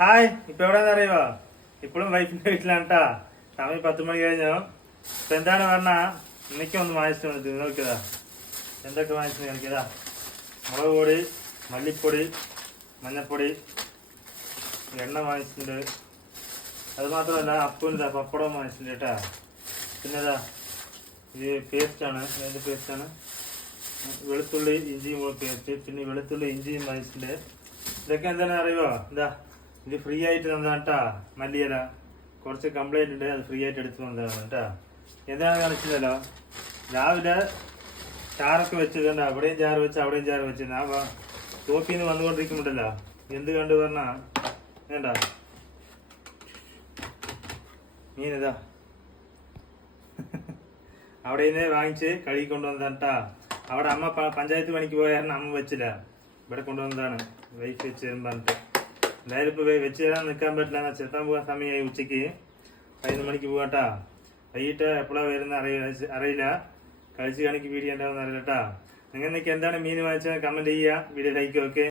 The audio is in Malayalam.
ഹായ്, ഇപ്പൊ എവിടെയാണെന്ന് അറിയുവോ? ഇപ്പോഴും വൈഫിന്റെ വീട്ടിലാണ് കേട്ടാ. സമയം 10 മണി കഴിഞ്ഞു. ഇപ്പൊ എന്താണ് പറഞ്ഞാ ഇന്നൊന്ന് വാങ്ങിച്ചിട്ട് വന്നിട്ട് നോക്കിയതാ. എന്തൊക്കെ വാങ്ങിച്ചു എനിക്കിതാ: മുളക് പൊടി, മല്ലിപ്പൊടി, മഞ്ഞപ്പൊടി, എണ്ണ വാങ്ങിച്ചിട്ടുണ്ട്. അത് മാത്രമല്ല അപ്പൂരിതാ പപ്പടവും വാങ്ങിച്ചിട്ടുണ്ട് കേട്ടാ. പിന്നെ ഇതാ ഇത് പേസ്റ്റാണ്. ഏത് പേസ്റ്റാണ്? വെളുത്തുള്ളി ഇഞ്ചിയും കൂടെ പേസ്റ്റ്. പിന്നെ വെളുത്തുള്ളി ഇഞ്ചിയും വാങ്ങിച്ചിട്ടുണ്ട്. ഇതൊക്കെ എന്താണ് അറിയുമോ? എന്താ ഇത് ഫ്രീ ആയിട്ട് തന്നതാണ് കേട്ടാ. മല്ലിയില കുറച്ച് കംപ്ലൈന്റ് ഉണ്ട്, അത് ഫ്രീ ആയിട്ട് എടുത്തു തന്നതാണ് കേട്ടാ. എന്താണ് കാണിച്ചതല്ലോ, രാവിലെ ചാറൊക്കെ വെച്ചതുകൊണ്ട് അവിടെയും ചാറ് വെച്ച് അവിടെയും ചാറ് വെച്ച് ആ തോപ്പിൽ നിന്ന് വന്നുകൊണ്ടിരിക്കുന്നുണ്ടല്ലോ. എന്ത് കണ്ടു പറഞ്ഞാ വേണ്ട മീനിതാ അവിടെ നിന്ന് വാങ്ങിച്ച് കഴുകി കൊണ്ടുവന്നതാണ് കേട്ടാ. അവിടെ അമ്മ പഞ്ചായത്ത് പണിക്ക് പോയായിരുന്നു, അമ്മ വെച്ചില്ല, ഇവിടെ കൊണ്ടുവന്നതാണ്. വൈഫ് വെച്ച് തരും പറഞ്ഞിട്ട്. എന്തായാലും ഇപ്പൊ വെച്ച് തരാൻ നിൽക്കാൻ പറ്റില്ല, ചെത്താൻ പോകാൻ സമയമായി. ഉച്ചക്ക് 11 മണിക്ക് പോകാട്ടാ. വൈകിട്ട് എപ്പോഴാണ് വരുന്ന അറിയില്ല. കഴിച്ച് കാണിക്ക് വീഡിയോ ഉണ്ടാവുന്ന അറിയില്ല കേട്ടാ. നിങ്ങൾക്ക് എന്താണ് മീൻ വാങ്ങിച്ചാൽ കമന്റ് ചെയ്യുക, വീഡിയോ ലൈക്ക്. ഓക്കെ.